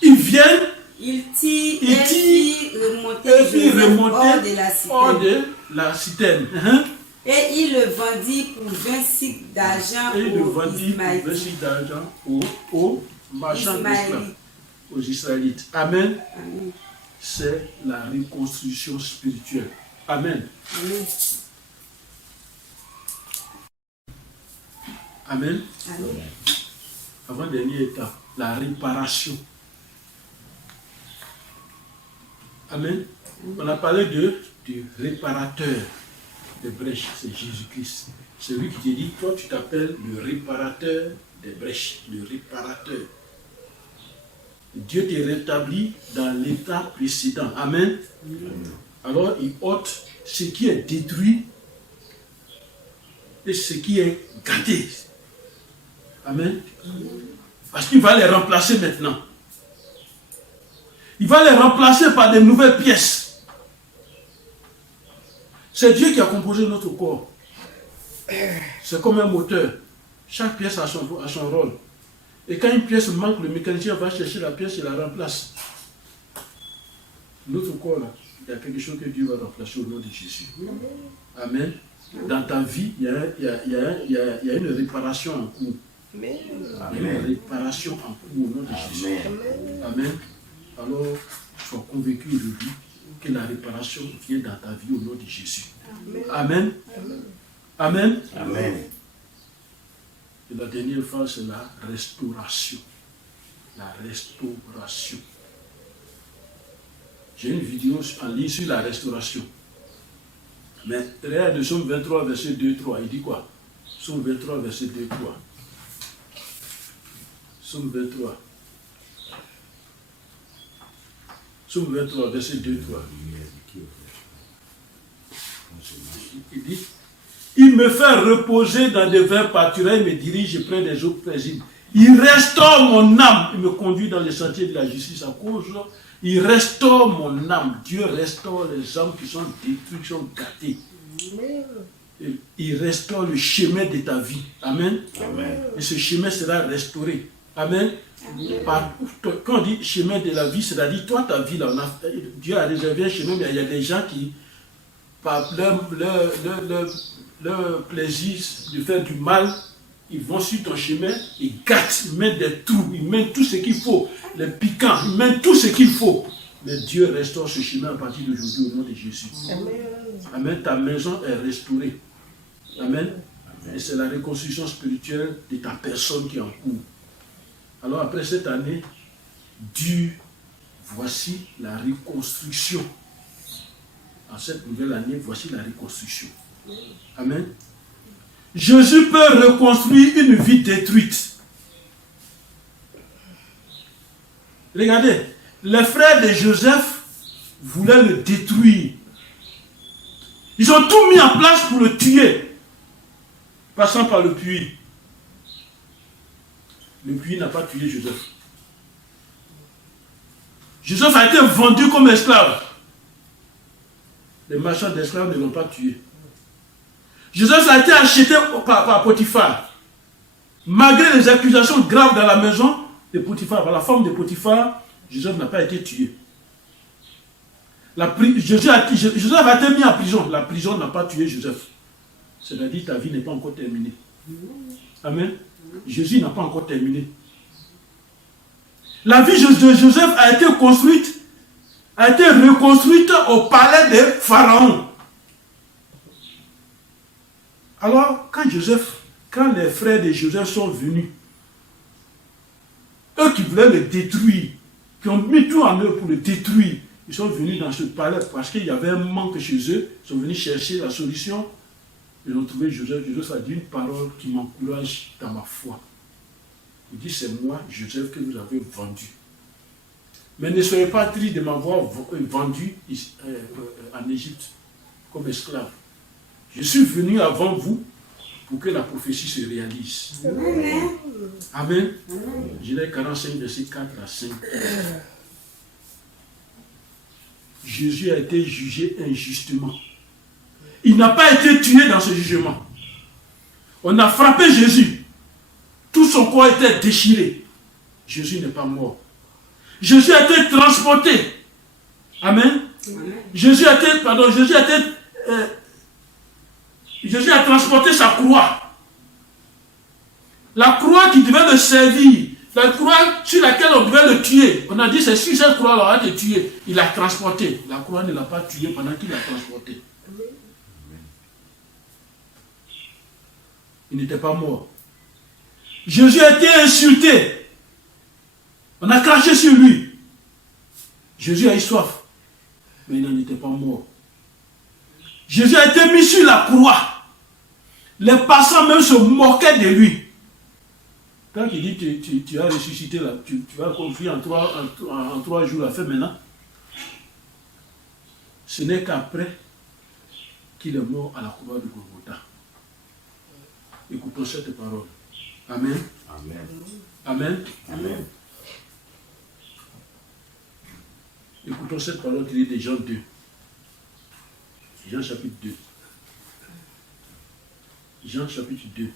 ils viennent, il tire Il et tire fit remonter et puis Joseph remonter hors de la cité. hors de la citerne. Et il le vendit pour 20 cycles d'argent Et il le aux vendit pour Ismaélites. 20 d'argent aux marchands d'esclaves, aux Israélites. Amen. Amen. C'est la reconstruction spirituelle. Amen. Amen. Amen. Amen. Avant-dernière étape, la réparation. Amen. On a parlé du réparateur des brèches, c'est Jésus-Christ. C'est lui qui te dit, toi tu t'appelles le réparateur des brèches, le réparateur. Dieu te rétablit dans l'état précédent. Amen. Alors il ôte ce qui est détruit et ce qui est gâté. Amen. Parce qu'il va les remplacer maintenant. Il va les remplacer par de nouvelles pièces. C'est Dieu qui a composé notre corps. C'est comme un moteur. Chaque pièce a son rôle. Et quand une pièce manque, le mécanicien va chercher la pièce et la remplace. Notre corps, là, il y a quelque chose que Dieu va remplacer au nom de Jésus. Amen. Dans ta vie, il y a une réparation en cours. Il y a une réparation en cours au nom de Jésus. Amen. Alors, sois convaincu aujourd'hui que la réparation vient dans ta vie au nom de Jésus. Amen. Amen. Amen. Et la dernière phase, c'est la restauration. la restauration. J'ai une vidéo en ligne sur la restauration. Mais regarde le Psaume 23, verset 2-3. Il dit quoi? Psaume 23, verset 2-3. Psaume 23. Psaume 23, verset 2-3. Il dit, il me fait reposer dans des verts pâturages, il me dirige près des eaux paisibles. Il restaure mon âme, il me conduit dans les sentiers de la justice à cause. Il restaure mon âme. Dieu restaure les âmes qui sont détruites, qui sont gâtées. Il restaure le chemin de ta vie. Amen. Amen. Et ce chemin sera restauré. Amen. Quand on dit chemin de la vie, c'est-à-dire toi, ta vie, là, Dieu a réservé un chemin, mais il y a des gens qui, par leur plaisir de faire du mal, ils vont sur ton chemin, ils gâtent, ils mettent des trous, ils mettent tout ce qu'il faut, les piquants, ils mettent tout ce qu'il faut. Mais Dieu restaure ce chemin à partir d'aujourd'hui au nom de Jésus. Amen. Amen. Ta maison est restaurée. Amen. Et c'est la reconstruction spirituelle de ta personne qui est en cours. Alors après cette année, Dieu, voici la reconstruction. En cette nouvelle année, voici la reconstruction. Amen. Jésus peut reconstruire une vie détruite. Regardez, les frères de Joseph voulaient le détruire. Ils ont tout mis en place pour le tuer, passant par le puits. Le puits n'a pas tué Joseph. Joseph a été vendu comme esclave. Les marchands d'esclaves ne l'ont pas tué. Joseph a été acheté par Potiphar. Malgré les accusations graves dans la maison de Potiphar, par la femme de Potiphar, Joseph n'a pas été tué. Joseph a été mis en prison. La prison n'a pas tué Joseph. C'est-à-dire ta vie n'est pas encore terminée. Amen. Jésus n'a pas encore terminé. La vie de Joseph a été construite, a été reconstruite au palais de Pharaon. Alors, quand les frères de Joseph sont venus, eux qui voulaient le détruire, qui ont mis tout en eux pour le détruire, ils sont venus dans ce palais parce qu'il y avait un manque chez eux, ils sont venus chercher la solution. Ils ont trouvé Joseph. Joseph a dit une parole qui m'encourage dans ma foi. Il dit, c'est moi, Joseph, que vous avez vendu. Mais ne soyez pas tristes de m'avoir vendu en Égypte comme esclave. Je suis venu avant vous pour que la prophétie se réalise. Amen. Amen. Genèse 45, verset 4 à 5. Jésus a été jugé injustement. Il n'a pas été tué dans ce jugement. On a frappé Jésus. Tout son corps était déchiré. Jésus n'est pas mort. Jésus a été transporté. Amen. Jésus a transporté sa croix. La croix qui devait le servir. La croix sur laquelle on devait le tuer. On a dit, c'est sur cette croix-là, on va te tuer. Il l'a transporté. La croix ne l'a pas tué pendant qu'il l'a transporté. Il n'était pas mort. Jésus a été insulté. On a craché sur lui. Jésus a eu soif. Mais il n'en était pas mort. Jésus a été mis sur la croix. Les passants même se moquaient de lui. Quand il dit tu as ressuscité, là, tu vas confier en 3 jours, la fin maintenant. Ce n'est qu'après qu'il est mort à la croix de Golgotha. Écoutons cette parole. Amen. Amen. Amen. Amen. Écoutons cette parole qui est de Jean 2. Jean chapitre 2. Jean chapitre 2.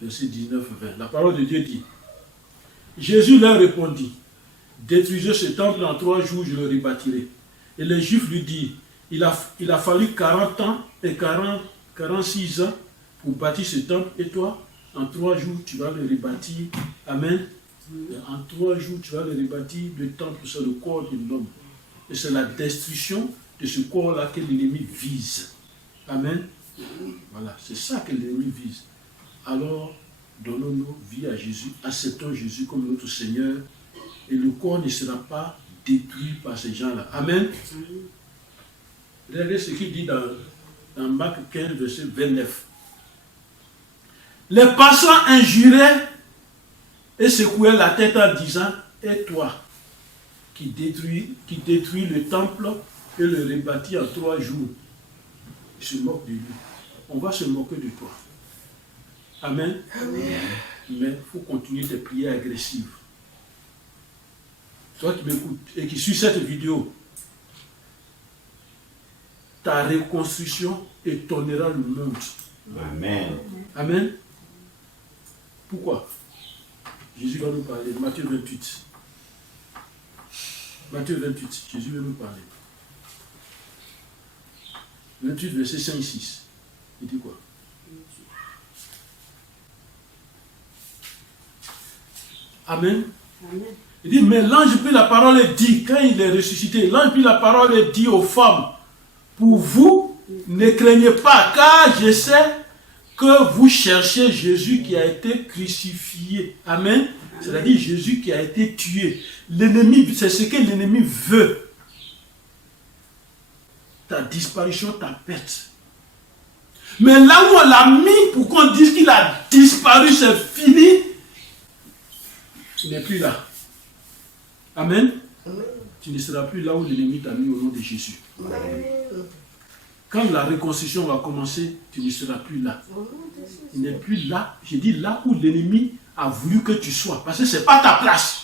Verset 19-20. La parole de Dieu dit, Jésus leur répondit, détruisez ce temple en 3 jours, je le rebâtirai. Et les Juifs lui dirent, il a fallu 40 ans et 46 ans pour bâtir ce temple, et toi, en 3 jours, tu vas le rebâtir. Amen. Et en 3 jours, tu vas le rebâtir. Le temple, c'est le corps de l'homme. Et c'est la destruction de ce corps-là que l'ennemi vise. Amen. Voilà, c'est ça que l'ennemi vise. Alors, donnons nos vies à Jésus, acceptons Jésus comme notre Seigneur, et le corps ne sera pas détruit par ces gens-là. Amen. Regardez ce qu'il dit dans Marc 15, verset 29. Les passants injuraient et secouaient la tête en disant, et toi, qui détruis le temple et le rebâtis en 3 jours. Il se moque de lui. On va se moquer de toi. Amen. Amen. Mais il faut continuer tes prières agressives. Toi qui m'écoutes et qui suis cette vidéo, ta reconstruction étonnera le monde. Amen. Amen. Pourquoi? Jésus va nous parler. Matthieu 28. Matthieu 28. Jésus va nous parler. 28, verset 5 et 6. Il dit quoi? Amen. Amen. Il dit, mais l'ange prit la parole et dit, quand il est ressuscité, l'ange prit la parole et dit aux femmes, pour vous, ne craignez pas, car je sais que vous cherchez Jésus qui a été crucifié. Amen. C'est-à-dire Jésus qui a été tué. L'ennemi, c'est ce que l'ennemi veut. Ta disparition, ta perte. Mais là où on l'a mis pour qu'on dise qu'il a disparu, c'est fini, il n'est plus là. Amen. Tu ne seras plus là où l'ennemi t'a mis au nom de Jésus. Quand la reconstruction va commencer, tu ne seras plus là. Il n'est plus là. J'ai dit là où l'ennemi a voulu que tu sois. Parce que ce n'est pas ta place.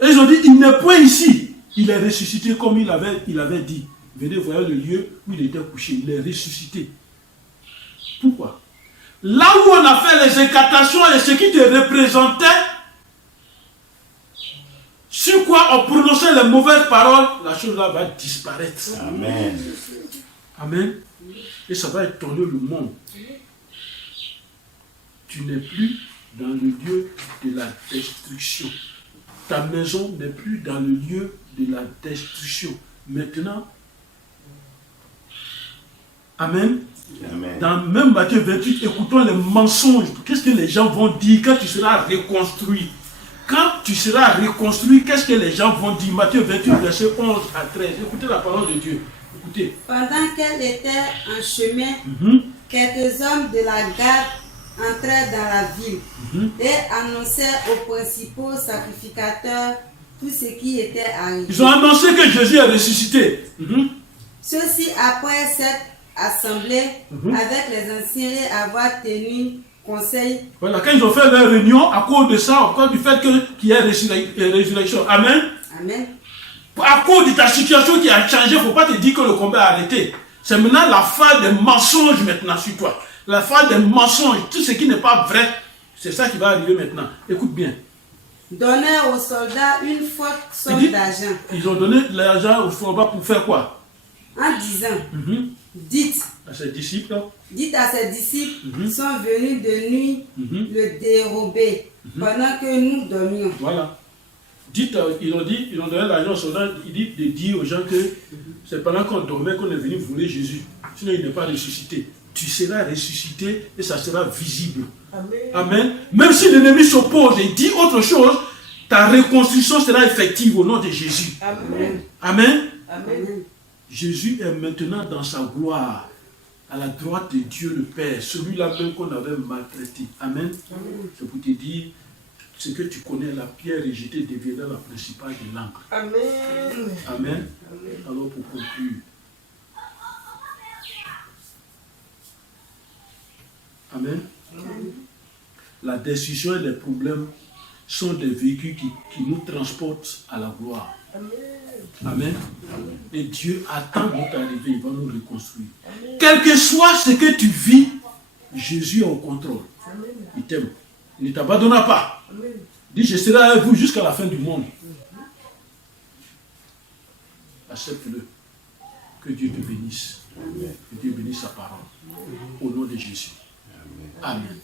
Et ils ont dit, il n'est point ici. Il est ressuscité comme il avait dit. Venez voir le lieu où il était couché. Il est ressuscité. Pourquoi? Là où on a fait les incantations et ce qui te représentait, sur quoi on prononçait les mauvaises paroles, la chose là va disparaître. Amen. Amen. Et ça va étonner le monde. Tu n'es plus dans le lieu de la destruction. Ta maison n'est plus dans le lieu de la destruction. Maintenant, Amen. Amen. Dans même Matthieu 28, écoutons les mensonges. Qu'est-ce que les gens vont dire quand tu seras reconstruit? Quand tu seras reconstruit, qu'est-ce que les gens vont dire? Matthieu 28, verset 11 à 13. Écoutez la parole de Dieu. Écoutez. Pendant qu'elle était en chemin, quelques hommes de la garde entrèrent dans la ville et annoncèrent aux principaux sacrificateurs tout ce qui était arrivé. Ils ont annoncé que Jésus est ressuscité. Ceux-ci, après cette assemblée, avec les anciens et avoir tenu conseil. Voilà, quand ils ont fait leur réunion, à cause de ça, à cause du fait qu'il y ait résurrection. Amen. Amen. À cause de ta situation qui a changé, il ne faut pas te dire que le combat a arrêté. C'est maintenant la fin des mensonges maintenant sur toi. La fin des mensonges, tout ce qui n'est pas vrai, c'est ça qui va arriver maintenant. Écoute bien. Donnèrent aux soldats une forte somme d'argent. Ils ont donné l'argent aux soldats pour faire quoi? En disant, dites à ses disciples, sont venus de nuit le dérober pendant que nous dormions. Voilà. Dites, ils ont donné l'argent aux soldats, ils disent de dire aux gens que c'est pendant qu'on dormait qu'on est venu voler Jésus. Sinon il n'est pas ressuscité. Tu seras ressuscité et ça sera visible. Amen. Amen. Même si l'ennemi s'oppose et dit autre chose, ta reconstruction sera effective au nom de Jésus. Amen. Amen. Amen. Jésus est maintenant dans sa gloire, à la droite de Dieu le Père, celui-là même qu'on avait maltraité. Amen. C'est pour te dire, ce que tu connais, la pierre rejetée deviendra la principale de l'encre. Amen. Amen. Alors pour conclure, Amen. La destruction et les problèmes sont des véhicules qui nous transportent à la gloire. Amen. Et Dieu attend notre arrivée, il va nous reconstruire. Quel que soit ce que tu vis, Jésus est au contrôle. Il t'aime. Il ne t'abandonnera pas. Il dit, je serai avec vous jusqu'à la fin du monde. Accepte-le. Que Dieu te bénisse. Que Dieu bénisse sa parole. Au nom de Jésus. Amen.